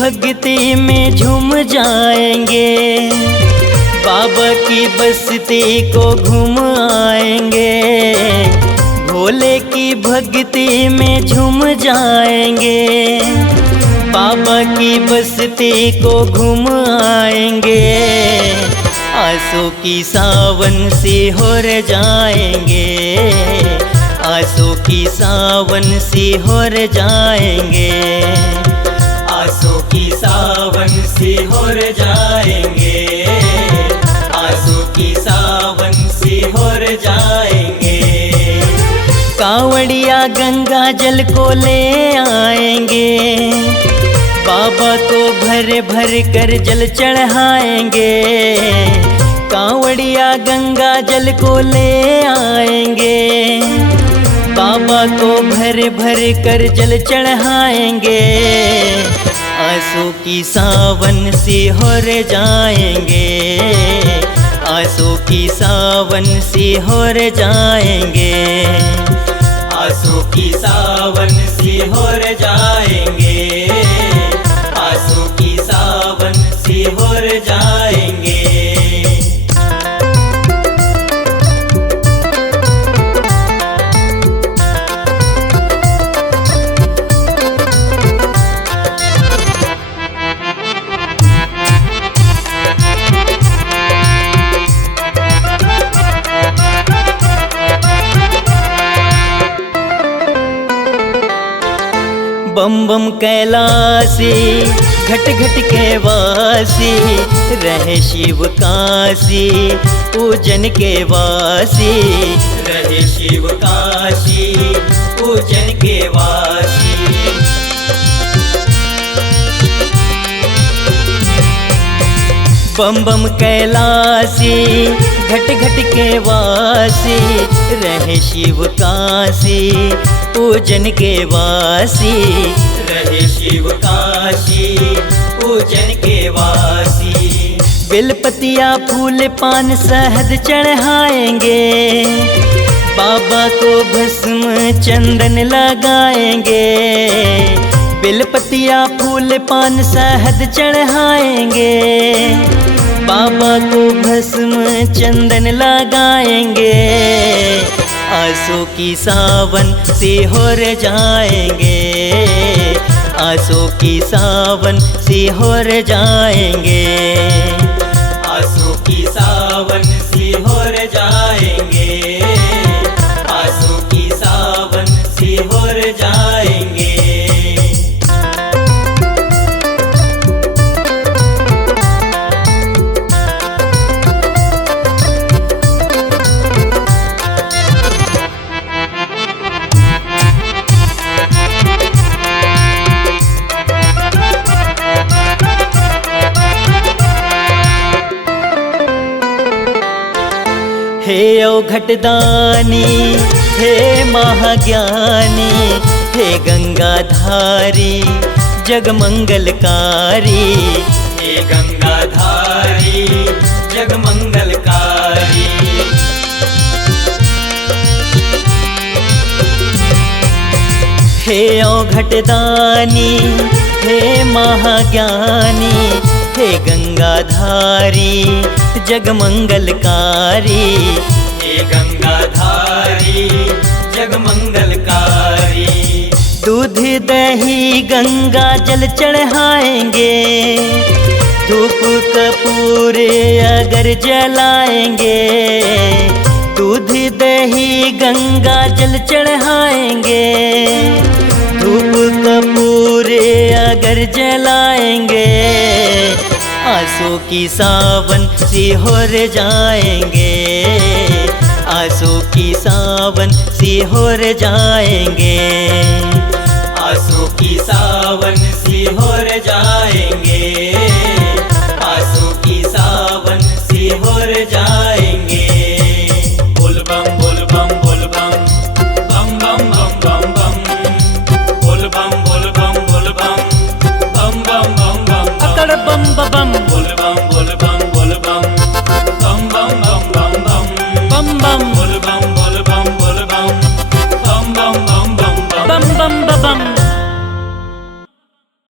भक्ति में झूम जाएंगे, बाबा की बस्ती को घूम आएंगे। भोले की भक्ति में झूम जाएंगे, बाबा की बस्ती को घूम आएंगे। आंसू की सावन से होर जाएंगे, आंसू की सावन से होर जाएंगे, आंसू की सावन से होर जाएंगे, आंसू की सावन से होर जाएंगे। कांवड़िया गंगा जल को ले आएंगे, बाबा को भर भर कर जल चढ़ाएंगे। कांवड़िया गंगा जल को ले आएंगे, बाबा को भर भर कर जल चढ़ाएंगे। आंसू की सावन से होर जाएंगे, आंसू की सावन से होर जाएंगे, आंसू की सावन से होर जाएंगे, आंसू की सावन से होर जाएंगे। बम बम कैलासी घट घट के वासी, रहे शिव काशी पूजन के वासी, रहे शिव काशी पूजन के वासी। बम बम कैलासी घट घट के वासी, रहे शिव काशी पूजन के वासी, रहे शिव काशी पूजन के वासी। बेलपतिया फूल पान शहद चढ़ाएंगे, बाबा को भस्म चंदन लगाएंगे। बेलपतिया फूल पान शहद चढ़ाएंगे, बाबा को भस्म चंदन लगाएंगे। आंसू की सावन से होर जाएंगे, आंसू की सावन से होर जाएंगे, आंसू की सावन से होर जाएंगे, आंसू की सावन से होर जाएंगे। हे ओ घटदानी, हे महाज्ञानी, हे गंगाधारी जगमंगलकारी, हे गंगाधारी जगमंगलकारी। हे ओ घटदानी, हे महाज्ञानी, हे गंगाधारी जगमंगलकारी, हे गंगाधारी जगमंगलकारी। दूध दही गंगा जल चढ़ाएंगे, धूप कपूर अगर जलाएंगे। दूध दही गंगा जल चढ़ाएंगे, धूप कपूर अगर जलाएंगे। आंसू की सावन से होर जाएंगे, आंसू की सावन से होर जाएंगे, आंसू की सावन से होर जाएंगे, आंसू की सावन से होर जाएंगे।